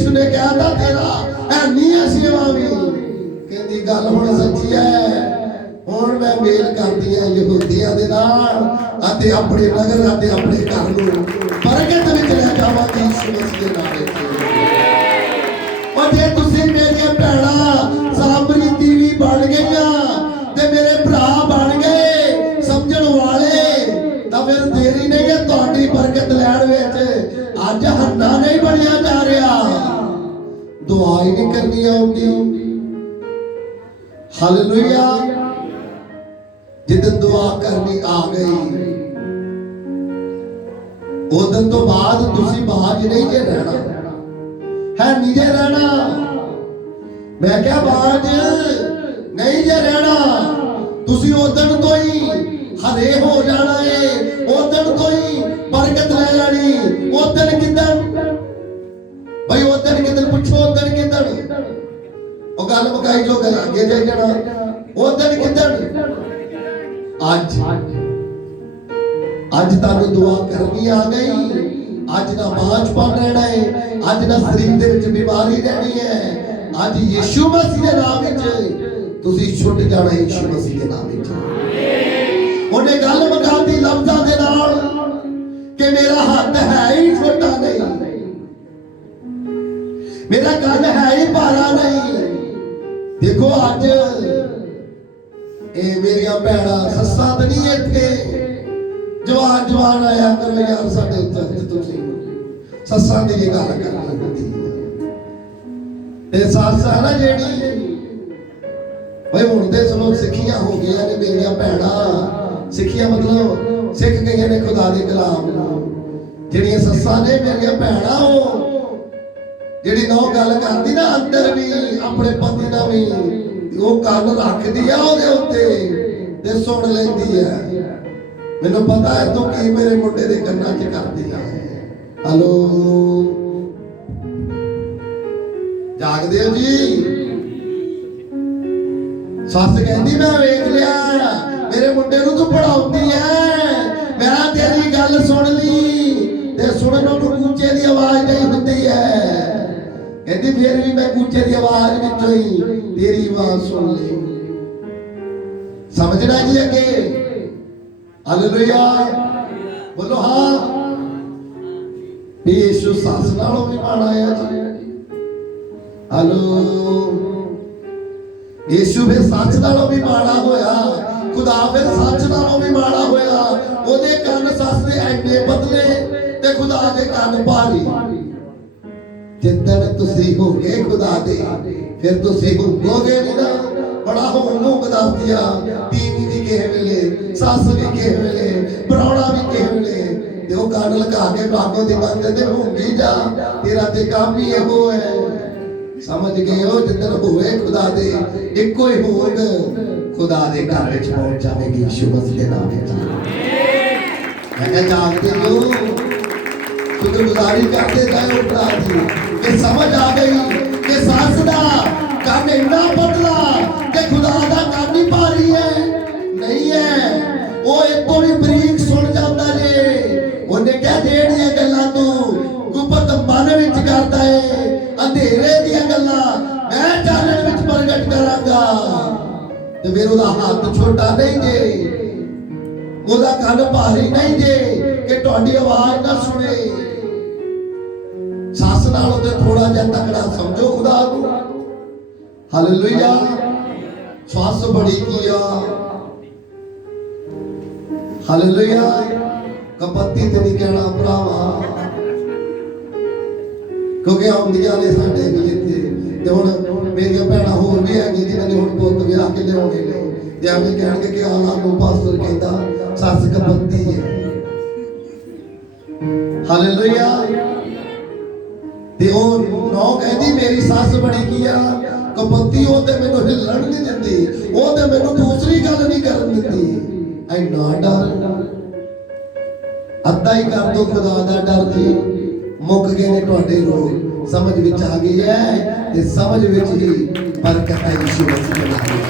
यीशु ने कहा था तेरा है नहीं है सेवा भी कहती गल हुण सच्ची है हुण मैं मेल करदी हां यहूदियां दे नाल अते अपने नगर अते अपने घर नूं बरकत विच ले जावांगी यीशु मसीह दे नाम विच। और जे तुसीं मेरियां भैणां सामरी दीवी बन गईयां ते मेरे भरा बन गए समझण वाले तां फिर देरी नहीं है तुहाडी बरकत लैण विच। अज हन्ना नहीं बनिया जा रहा दुआ ही नहीं करनी आउंदी। हालेलुया जिदन दुआ करनी आ गई उदन तो बाद तुसी बाज नहीं जे रहना है नहीं जे रहना। मैं क्या बाज नहीं जे रहना तुसी उदन तो ही हरे हो जाना है उदन तो ही बरकत ले जानी। उदन किदन भाई उदन किदन पूछो उदन किदन ओ गल मुकाई जो गल आगे जाई जाना उदन किदन आज आज तानू दुआ करनी आ गई। आज ना बांझपन रहना है आज ना शरीर दे विच बीमारी रहनी है। आज यीशु मसीह दे नाम विच तुसी छुट जाना यीशु मसीह दे नाम विच। ओने गल मुकाती लफ्ज़ां दे नाल कि मेरा हाथ है ही छोटा नहीं मेरा गल है ही भारा नहीं। देखो आज ए मेरिया भैणा सस्सां ते नहीं इत्थे जवान जवान आया करो यार साडे चर्च तुसीं सस्सां दी गल करनी होंदी ते सस्स है ना जेड़ी भाई हुण ते चलो सिक्खियां हो गईयां ने मेरिया भैणा सिक्खियां मतलब सिख गईयां ने खुदा दे कलाम जेड़ियां सस्सां ने मेरिया भैणा ओ जेड़ी नौ गल करदी ना अंदर भी अपने पति नाल भी वो कान रखदी आ ओदे उत्ते ते सुन लैंदी है। मैनू पता है तू की मेरे मुंडे दे कन्नां च करदी है। हेलो जागदे हो जी सस कहंदी मैं वेख लिया मेरे मुंडे नूं तू पढ़ाउंदी है मैं तेरी गल सुन ली ते सुणन नूं कूचे दी आवाज नहीं हुंदी है कहती फिर भी मैं कूचे की आवाज विचों ही तेरी आवाज सुन ली। समझना जी अगे हालेलुया बोलो हाँ यीशु सस नालों भी माड़ा है जी। हेलो यीशु फिर सच नालों भी माड़ा होया खुदा फिर सच नालों भी माड़ा होया। ओदे कान सस दे एडे पतले ते खुदा दे कान भारी। जिंदन तुसी होगे खुदा दे फिर तुसी होगे भी ना बड़ा होंग दस दिया बीवी भी किहे वेले सस भी किहे वेले पराउणा भी किहे वेले ते ओ कान लगा के भागो दी बात ते होंगी जा तेरा ते काम ही इहो है। समझ गए हो जिंदन होए खुदा दे इको ही होग खुदा दे घर विच पहुंच जावेगी यीशु मसीह दे नाम विच। मैं कह जागदे हो शुक्रगुजारी करते जाओ खुदा दी कि समझ आ गई कि सस दा कान इन्ना पतला कि खुदा दा कान ही भारी है नहीं है। वो इको भी बरीक सुन जाता जे उन्हें क्या जेड़ियां गल्लां तू गुप्त मन विच करदा है अंधेरे दियां गल्लां मैं चानण विच प्रगट करांगा ते फिर ओदा हाथ छोटा नहीं जे ओदा कान भारी नहीं जे कि तुहाडी आवाज ना सुने। सस नालों ते थोड़ा जिहा तकड़ा समझो खुदा नूं। हालेलुया सस बड़ी किया हालेलुया कपत्ती ते नहीं कहना भरावा क्योंकि आउंदियां ने साडे भी इत्थे ते हुण मेरियां भैणां होर भी हैगी जिन्हां ने हुण पुत्त विआह के लिआउणे ने ते एवें कहणगे कि आला नूं पास्टर कहंदा सस कपत्ती है। हालेलुया ते ओ नौ कहदी मेरी सस बड़ी किया कपत्ती ओ ते मैनू हिलण नहीं दिंदी ओ ते मैनू दूसरी गल नहीं करन दिंदी। ऐना डर अद्धा ही कर दो खुदा दा डर जी मुक गए ने तुहाडे लोग समझ विच आ गई है ते समझ विच ही बरकत है यीशु मसीह दे नाम विच।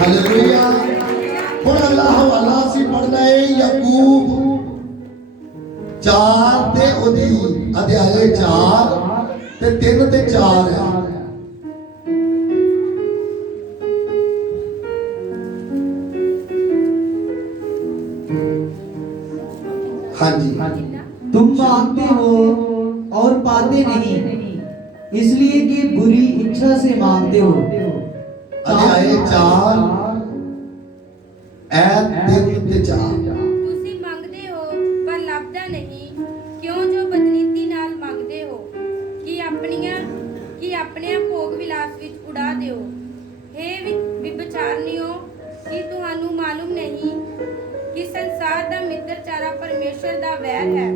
हालेलुया हुण अगला हवाला सी पढ़ना है याकूब 4 ते ओदी ਅਧਿਆਏ 4 ਤੇ 3 ਤੇ 4 ਹੈ। हाँ जी। तुम मांगते हो और पाते नहीं, इसलिए कि बुरी इच्छा से मांगते हो। अध्याय 4 ऐत 3 ਤੇ 4। ਤੁਸੀਂ ਮੰਗਦੇ ਹੋ ਪਰ ਲੱਭਦਾ ਨਹੀਂ, ਕਿਉਂ ਜੋ ਬਦਨੀਤੀ ਨਾਲ ਮੰਗਦੇ ਹੋ ਕਿ ਆਪਣੀਆਂ ਭੋਗ ਵਿਲਾਸ ਵਿੱਚ ਉਡਾ ਦਿਓ। ਹੇ ਵਿਭਚਾਰਨੀਓ, ਕੀ ਤੁਹਾਨੂੰ ਮਾਲੂਮ ਨਹੀਂ ਕਿ ਸੰਸਾਰ ਦਾ ਮਿੱਤਰਚਾਰਾ ਪਰਮੇਸ਼ਰ ਦਾ ਵੈਰ ਹੈ।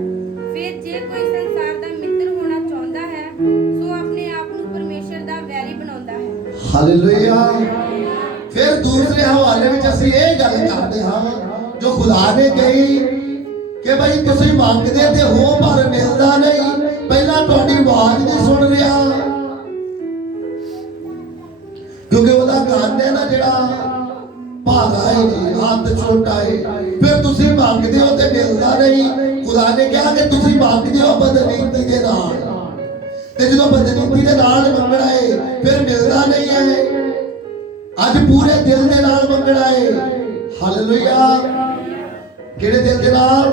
ਫਿਰ ਜੇ ਕੋਈ ਸੰਸਾਰ ਦਾ ਮਿੱਤਰ ਹੋਣਾ ਚਾਹੁੰਦਾ ਹੈ ਸੋ ਆਪਣੇ ਆਪ ਨੂੰ ਪਰਮੇਸ਼ਰ ਦਾ ਵੈਰੀ ਬਣਾਉਂਦਾ ਹੈ। ਹਾਲੇਲੂਇਆ। ਫਿਰ ਦੂਸਰੇ ਹਵਾਲੇ ਵਿੱਚ ਅਸੀਂ ਇਹ ਗੱਲ ਕਰਦੇ ਹਾਂ ਜੋ ਖੁਦਾ ਨੇ ਕਹੀ ਕਿ ਭਾਈ ਤੁਸੀਂ ਮੰਗਦੇ ਤੇ ਹੋ ਪਰ ਮਿਲਦਾ ਨਹੀਂ, ਪਹਿਲਾਂ ਤੁਹਾਡੀ ਆਵਾਜ਼ ਨਹੀਂ ਸੁਣ ਰਿਹਾ, ਕਿਉਂਕਿ ਉਹਦਾ ਕੰਨ ਹੈ ਨਾ ਜਿਹੜਾ ਭਾਗਾ ਹੈ ਜੀ, ਹੱਥ ਛੋਟਾ ਹੈ। ਫਿਰ ਤੁਸੀਂ ਮੰਗਦੇ ਹੋ ਤੇ ਮਿਲਦਾ ਨਹੀਂ। ਖੁਦਾ ਨੇ ਕਿਹਾ ਕਿ ਤੁਸੀਂ ਮੰਗਦੇ ਹੋ ਬਦਨੀਤੀ ਦੇ ਨਾਲ, ਤੇ ਜਦੋਂ ਬਦਨੀਤੀ ਦੇ ਨਾਲ ਮੰਗਣਾ ਹੈ ਫਿਰ ਮਿਲਦਾ ਨਹੀਂ ਹੈ। ਅੱਜ ਪੂਰੇ ਦਿਲ ਦੇ ਨਾਲ ਮੰਗਣਾ ਹੈ। ਹਾਲੇਲੂਇਆ। ਕਿਹੜੇ ਦਿਲ ਦੇ ਨਾਲ?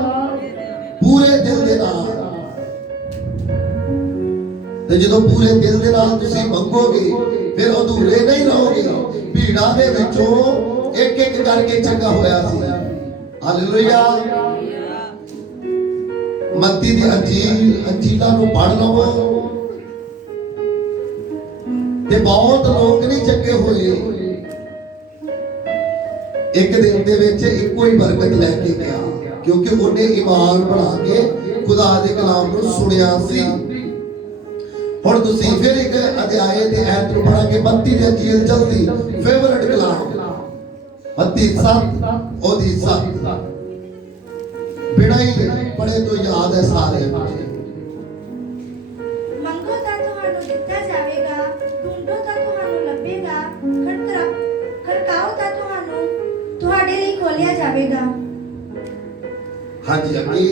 ਪੂਰੇ ਦਿਲ ਦੇ ਨਾਲ। ਤੇ ਜਦੋਂ ਪੂਰੇ ਦਿਲ ਦੇ ਨਾਲ ਤੁਸੀਂ ਮੰਗੋਗੇ ਫਿਰ ਅਧੂਰੇ ਨਹੀਂ ਰਹੋਗੇ। ਭੀੜਾਂ ਦੇ ਵਿੱਚੋਂ ਇੱਕ ਇੱਕ ਕਰਕੇ ਚੰਗਾ ਹੋਇਆ ਸੀ। ਹਾਲੇਲੂਇਆ। ਮੱਤੀ ਦੀ ਅੰਜੀਲਾਂ ਨੂੰ ਪੜ੍ਹ ਲਵੋ ਤੇ ਬਹੁਤ ਲੋਕ ਨਹੀਂ ਚੰਗੇ ਹੋਏ। ਇੱਕ ਦਿਨ ਦੇ ਵਿੱਚ ਇੱਕੋ ਹੀ ਬਰਕਤ ਲੈ ਕੇ ਗਿਆ, ਕਿਉਂਕਿ ਉਹਨੇ ਈਮਾਨ ਬਣਾ ਕੇ ਖੁਦਾ ਦੇ ਕਲਾਮ ਨੂੰ ਸੁਣਿਆ ਸੀ। ਹੁਣ ਤੁਸੀਂ ਫਿਰ ਇੱਕ ਅਧਿਆਏ ਦੇ ਐਤ ਨੂੰ ਪੜਾਂਗੇ। 32 ਦੀ ਅੰਜੀਲ ਜਲਦੀ, ਫੇਵਰਿਟ ਕਲਾਮ 32 7 ਉਹਦੀ 7 ਬਿਨਾਂ ਹੀ ਪੜੇ ਤੋਂ ਯਾਦ ਹੈ ਸਾਰੇ। ਮੰਗੋ ਤਾਂ ਤੁਹਾਨੂੰ ਦਿੱਤਾ ਜਾਵੇਗਾ, ਢੂੰਢੋ ਤਾਂ ਤੁਹਾਨੂੰ ਲੱਭੇਗਾ, ਖੜਕਾਓ ਤਾਂ ਤੁਹਾਨੂੰ ਤੁਹਾਡੇ ਲਈ ਖੋਲਿਆ ਜਾਵੇਗਾ। ਹਾਂਜੀ ਅੱਗੇ।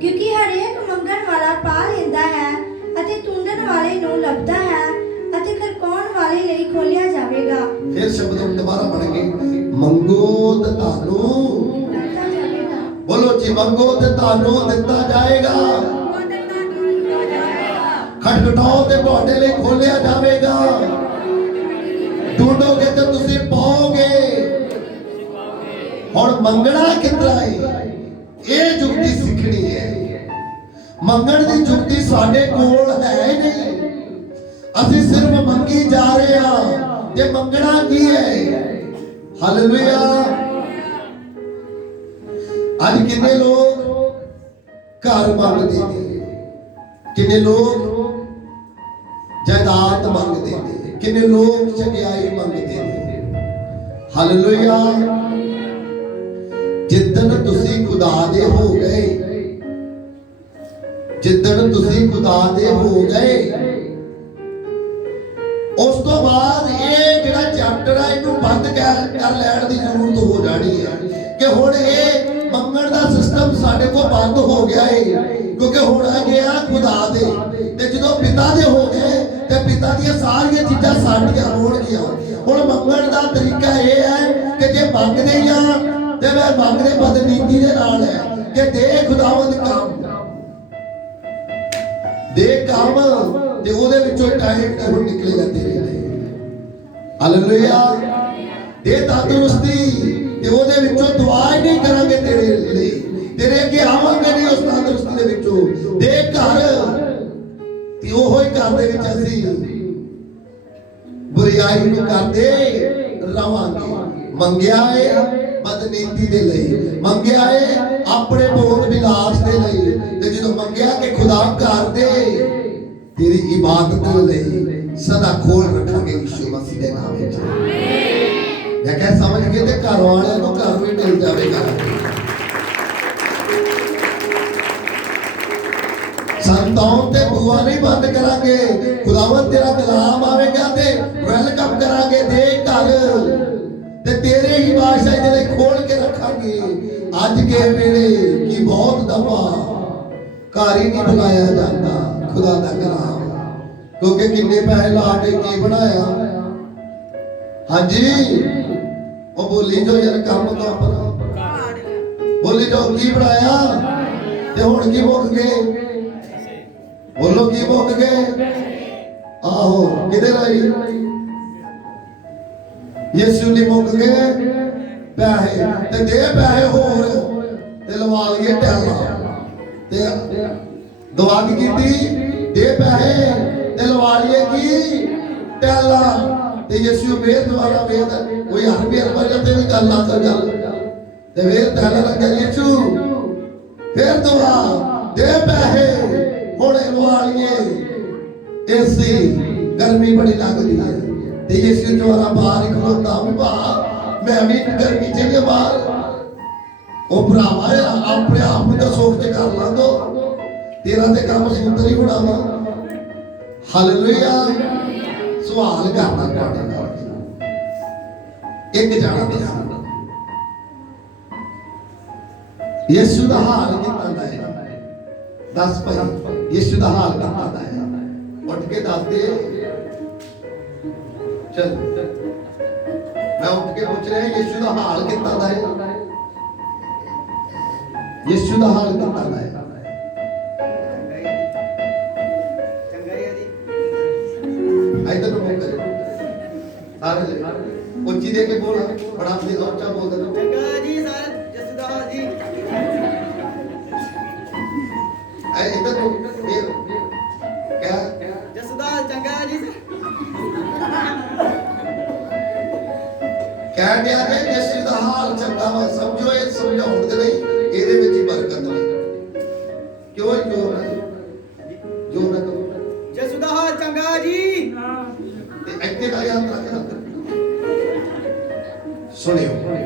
ਕਿਉਂਕਿ ਹਰੇਕ ਮੰਗਣ ਵਾਲਾ ਪਾ ਲੈਂਦਾ ਹੈ ਅਤੇ ਢੂੰਢਣ ਵਾਲੇ ਨੂੰ ਲੱਭਦਾ ਹੈ ਅਤੇ ਖੜਕਾਉਣ ਵਾਲੇ ਲਈ ਖੋਲਿਆ ਜਾਵੇਗਾ। ਫਿਰ ਸ਼ਬਦ ਦੁਬਾਰਾ ਪੜਾਂਗੇ। ਮੰਗੋ ਤੇ ਤੁਹਾਨੂੰ ਦਿੱਤਾ ਜਾਵੇਗਾ। ਬੋਲੋ ਜੀ, ਮੰਗੋ ਤੇ ਤੁਹਾਨੂੰ ਦਿੱਤਾ ਜਾਏਗਾ, ਖਟਖਟਾਓ ਤੇ ਤੁਹਾਡੇ ਲਈ ਖੋਲਿਆ ਜਾਵੇਗਾ, ਢੂੰਡੋਗੇ ਤੇ ਤੁਸੀਂ ਪਾਓਗੇ। ਹੁਣ ਮੰਗਣਾ ਕਿੱਦਾਂ ਹੈ ਇਹ ਜੁਗਤੀ ਸਿੱਖਣੀ ਹੈ। ਮੰਗਣ ਦੀ ਜੁਗਤੀ ਸਾਡੇ ਕੋਲ ਹੈ ਹੀ ਨਹੀਂ। ਅਸੀਂ ਸਿਰਫ ਮੰਗੀ ਜਾ ਰਹੇ ਹਾਂ ਤੇ ਮੰਗਣਾ ਕੀ ਹੈ? ਹਾਲੇਲੂਇਆ। ਅੱਜ ਕਿੰਨੇ ਲੋਕ ਘਰ ਮੰਗਦੇ ਨੇ, ਕਿੰਨੇ ਲੋਕ ਜਾਇਦਾਦ ਮੰਗਦੇ ਨੇ, ਕਿੰਨੇ ਲੋਕ ਚੰਗਿਆਈ ਮੰਗਦੇ ਨੇ। ਹਾਲੇਲੂਇਆ। ਜਿੱਦਣ ਤੁਸੀਂ ਖੁਦਾ ਦੇ ਹੋ ਗਏ, ਜਿੱਦਣ ਤੁਸੀਂ ਖੁਦਾ ਦੇ ਹੋ ਗਏ, ਉਸ ਤੋਂ ਬਾਅਦ ਇਹ ਜਿਹੜਾ ਚੈਪਟਰ ਹੈ ਇਹਨੂੰ ਬੰਦ ਕਰ ਲੈਣ ਦੀ ਜ਼ਰੂਰਤ ਹੋ ਜਾਣੀ ਹੈ ਕਿ ਹੁਣ ਇਹ ਮੰਗਣ ਦਾ ਸਿਸਟਮ ਸਾਡੇ ਕੋਲ ਬੰਦ ਹੋ ਗਿਆ ਹੈ, ਕਿਉਂਕਿ ਹੁਣ ਆ ਗਿਆ ਖੁਦਾ ਦੇ। ਤੇ ਜਦੋਂ ਪਿਤਾ ਦੇ ਹੋ ਗਏ ਤੇ ਪਿਤਾ ਦੀਆਂ ਸਾਰੀਆਂ ਚੀਜ਼ਾਂ ਸਾਡੀਆਂ ਹੋਣਗੀਆਂ। ਹੁਣ ਮੰਗਣ ਦਾ ਤਰੀਕਾ ਇਹ ਹੈ ਕਿ ਜੇ ਮੰਗਦੇ ਆ ਤੇ ਮੈਂ ਮੰਗਦੇ ਬਦਨੀਤੀ ਦੇ ਨਾਲ ਹੈ ਕਿ ਦੇ ਖੁਦਾਵੰਦ ਕੰਮ, ਦੇ ਕੰਮ, ਤੇ ਉਹਦੇ ਵਿੱਚੋਂ ਟਾਈਮ ਹੁਣ ਨਿਕਲੇਗਾ ਤੇਰੇ ਲਈ। ਹਾਲੇਲੂਇਆ। ਦੇ ਤੰਦਰੁਸਤੀ, ਤੇ ਉਹਦੇ ਵਿੱਚੋਂ ਦੁਆ ਹੀ ਨਹੀਂ ਕਰਾਂਗੇ ਤੇਰੇ ਲਈ, ਤੇਰੇ ਅੱਗੇ ਆਵਾਂਗੇ ਨਹੀਂ ਉਸ ਤੰਦਰੁਸਤੀ ਦੇ ਵਿੱਚੋਂ। ਦੇ ਘਰ, ਤੇ ਉਹੋ ਹੀ ਘਰ ਦੇ ਵਿੱਚ ਅਸੀਂ ਬੁਰਾਈ ਨੂੰ ਕਰਦੇ ਰਵਾਂਗੇ। ਮੰਗਿਆ ਏ ਬਦਨੀਤੀ ਦੇ ਲਈ, ਮੰਗਿਆ ਏ ਆਪਣੇ ਭੋਗ ਵਿਲਾਸ ਦੇ ਲਈ, ਤੇ ਜਦੋਂ ਮੰਗਿਆ ਕਿ ਖੁਦਾ ਘਰ ਦੇ ਤੇਰੀ ਇਬਾਦਤ ਦੇ ਲਈ ਸਦਾ ਖੋਲ ਰੱਖਾਂਗੇ ਯਿਸੂ ਮਸੀਹ ਦੇ ਨਾਮ ਵਿੱਚ। ਮੈਂ ਕਹਿ ਸਮਝ ਕੇ ਤੇ ਘਰ ਵਾਲਿਆਂ ਨੂੰ ਘਰ ਵੀ ਮਿਲ ਜਾਵੇਗਾ। ਸੰਤਾਂ ਤੇ ਬੂਆ ਨਹੀਂ ਬੰਦ ਕਰਾਂਗੇ। ਖੁਦਾਵੰਦ ਤੇਰਾ ਕਲਾਮ ਆਵੇਗਾ ਤੇ ਵੈਲਕਮ ਕਰਾਂਗੇ। ਦੇ ਘਰ ਤੇ ਤੇਰੇ ਹੀ ਬਾਦਸ਼ਾਹੀ ਦੇ ਲਈ ਖੋਲ ਕੇ ਰੱਖਾਂਗੇ। ਅੱਜ ਕੇ ਵੇਲੇ ਕੀ ਬਹੁਤ ਦਫਾ ਘਰ ਹੀ ਨਹੀਂ ਬੁਲਾਇਆ ਜਾਂਦਾ ਖੁਦਾ ਦਾ ਕਲਾਮ, ਕਿਉਂਕਿ ਕਿੰਨੇ ਪੈਸੇ ਲਾ ਕੇ ਕੀ ਬਣਾਇਆ। ਹਾਂਜੀ ਉਹ ਬੋਲੀ ਜੋ ਯਾਰ ਕੰਮ ਤੋਂ ਆਪਣਾ ਬੋਲੀ ਜੋ ਕੀ ਬਣਾਇਆ ਤੇ ਹੁਣ ਕੀ ਮੁੱਕ ਗਏ। ਬੋਲੋ ਕੀ ਮੁੱਕ ਗਏ। ਆਹੋ ਕਿਹਦੇ ਲਈ ਯਿਸੂ ਨੇ ਮੁੱਕ ਗਏ ਪੈਸੇ, ਤੇ ਦੇ ਪੈਸੇ ਹੋਰ ਤੇ ਲਵਾ ਲਈਏ ਟੈਲਾ, ਤੇ ਦੁਆ ਕੀ ਕੀਤੀ, ਦੇ ਪੈਸੇ ਤੇ ਲਵਾ ਲਈਏ ਕੀ ਟੈਲਾ। ਤੇ ਯਿਸੂ ਫੇਰ ਦੁਆਰਾ ਵੇਦ ਕੋਈ ਹਰ ਵੇਰ ਵਜੇ ਤੇ ਵੀ ਗੱਲ ਨਾ ਕਰ ਗੱਲ, ਤੇ ਫੇਰ ਟੈਲਾ ਲੱਗਾ ਯਿਸੂ ਫੇਰ ਦੁਆ ਦੇ ਪੈਸੇ ਹੁਣੇ ਲਵਾ ਲਈਏ, ਐਸੀ ਗਰਮੀ ਬੜੀ ਲੱਗਦੀ ਹੈ। ਤੇ ਯਿਸੂ ਦੁਆਰਾ ਬਾਹਰ ਹੀ ਖਲੋਤਾ ਵੀ ਭਾ ਮੈਂ ਵੀ ਗਰਮੀ ਚ ਕੇ ਬਾਹਰ, ਉਹ ਭਰਾਵਾ ਆਪਣੇ ਆਪ ਨੂੰ ਤਾਂ ਸੁੱਖ ਚ ਕਰ ਲਾਂ ਦੋ, ਤੇਰਾ ਤੇ ਕੰਮ ਸੁੰਦਰ ਹੀ ਹੋਣਾ ਵਾ। ਹਾਲੇਲੂਇਆ। ਸਵਾਲ ਕਰਨਾ ਤੁਹਾਡੇ ਨਾਲ, ਇੱਕ ਜਾਣਾ ਦੱਸਣਾ ਯਿਸੂ ਦਾ ਹਾਲ ਕਿੱਦਾਂ ਦਾ ਹੈ। ਦੱਸ ਭਾਈ ਯਿਸੂ ਦਾ ਹਾਲ ਕਿੱਦਾਂ ਦਾ ਹੈ, ਉੱਠ ਕੇ ਦੱਸ ਦੇ। ਚਲ ਮੈਂ ਉੱਠ ਕੇ ਪੁੱਛ ਰਿਹਾ ਯਿਸੂ ਦਾ ਹਾਲ ਕਿੱਦਾਂ ਦਾ ਹੈ। ਯਿਸੂ ਦਾ ਹਾਲ ਕਿੱਦਾਂ ਦਾ ਹੈ। ਇੱਧਰ ਨੂੰ ਮੂੰਹ ਕਰੇ ਸਾਰੇ ਉੱਚੀ ਦੇ ਕੇ ਬੋਲ, ਬੜਾ ਆਪਣੇ ਉੱਚਾ ਬੋਲਦਾ ਤੂੰ। ਚੰਗਾ ਜੀ ਸਰ ਜਸਦਾ ਜੀ। ਇੱਧਰ ਨੂੰ ਕਿਆ ਜਸਦਾ ਚੰਗਾ ਜੀ ਸਰ। ਕਹਿ ਦਿਆ ਕਿ ਯਿਸੂ ਦਾ ਹਾਲ ਚੰਗਾ ਵਾ। ਸਮਝੋ ਇਹ ਸਮਝਾਉਣ ਦੇ ਲਈ ਇਹਦੇ ਵਿੱਚ ਹੀ ਬਰਕਤ ਹੈ। ਕਿਉਂ ਜੋ ਨਾ ਕਰੋ ਜਸਦਾ ਹਾਲ ਚੰਗਾ ਜੀ। ਤੇ ਇੱਥੇ ਕਾ ਯਾਦ ਰੱਖਣਾ। ਸੁਣਿਓ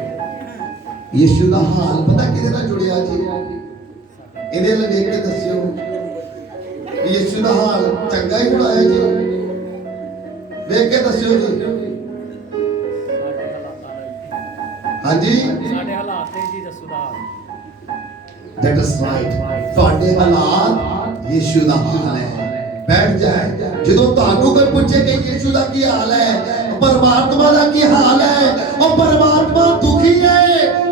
ਯਿਸੂ ਦਾ ਹਾਲ ਪਤਾ ਕਿਹਦੇ ਨਾਲ ਜੁੜਿਆ ਜੀ, ਇਹਦੇ ਨਾਲ ਵੇਖ ਕੇ ਦੱਸਿਓ ਯਿਸੂ ਦਾ ਹਾਲ ਚੰਗਾ ਹੀ ਬਣਾਇਆ ਜੀ, ਵੇਖ ਕੇ ਦੱਸਿਓ ਜੀ। ਹਾਂਜੀ ਸਾਡੇ ਹਾਲਾਤ ਨੇ ਜੀ ਦੱਸੋ ਦਾ that is right, ਤੁਹਾਡੇ ਹਾਲਾਤ ਯਿਸੂ ਦਾ ਹਾਲ ਹੈ। ਬੈਠ ਜਾਏ। ਜਦੋਂ ਤੁਹਾਨੂੰ ਕੋਈ ਪੁੱਛੇ ਕਿ ਯਿਸੂ ਦਾ ਕੀ ਹਾਲ ਹੈ, ਪਰਮਾਤਮਾ ਦਾ ਕੀ ਹਾਲ ਹੈ, ਉਹ ਪਰਮਾਤਮਾ ਦੁਖੀ ਹੈ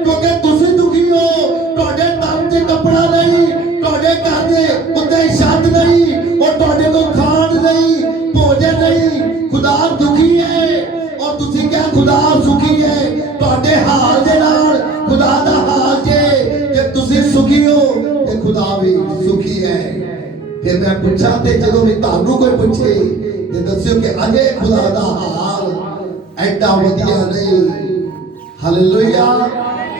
ਕਿਉਂਕਿ ਤੁਸੀਂ ਦੁਖੀ ਹੋ। ਤੁਹਾਡੇ ਤਨ ਤੇ ਕੱਪੜਾ ਨਹੀਂ, ਤੁਹਾਡੇ ਘਰ ਦੇ ਉੱਤੇ ਛੱਤ ਨਹੀਂ, ਉਹ ਤੁਹਾਡੇ ਕੋਲ ਖਾਣ ਨਹੀਂ, ਭੋਜਨ ਨਹੀਂ। ਖੁਦਾ ਦੁਖੀ ਹੈ ਔਰ ਤੁਸੀਂ ਕਿਹਾ ਖੁਦਾ ਸੁਖੀ ਹੈ। ਤੁਹਾਡੇ ਹਾਲ ਦੇ ਨਾਲ ਖੁਦਾ ਦਾ ਹਾਲ ਜੇ ਤੁਸੀਂ ਸੁਖੀ ਹੋ ਤੇ ਖੁਦਾ ਵੀ ਸੁਖੀ ਹੈ। ਫਿਰ ਮੈਂ ਪੁੱਛਾਂ ਤੇ ਜਦੋਂ ਵੀ ਤੁਹਾਨੂੰ ਕੋਈ ਪੁੱਛੇ ਤੇ ਦੱਸਿਓ ਕਿ ਅਜੇ ਖੁਦਾ ਦਾ ਹਾਲ ਐਡਾ ਵਧੀਆ ਨਹੀਂ। ਹਾਲੇਲੂਇਆ।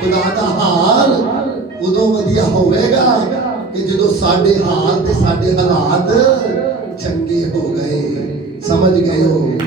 ਖੁਦਾ ਦਾ ਹਾਲ ਉਦੋਂ ਵਧੀਆ ਹੋਵੇਗਾ ਕਿ ਜਦੋਂ ਸਾਡੇ ਹਾਲ ਤੇ ਸਾਡੇ ਹਾਲਾਤ ਚੰਗੇ ਹੋ ਗਏ। ਸਮਝ ਗਏ ਹੋ।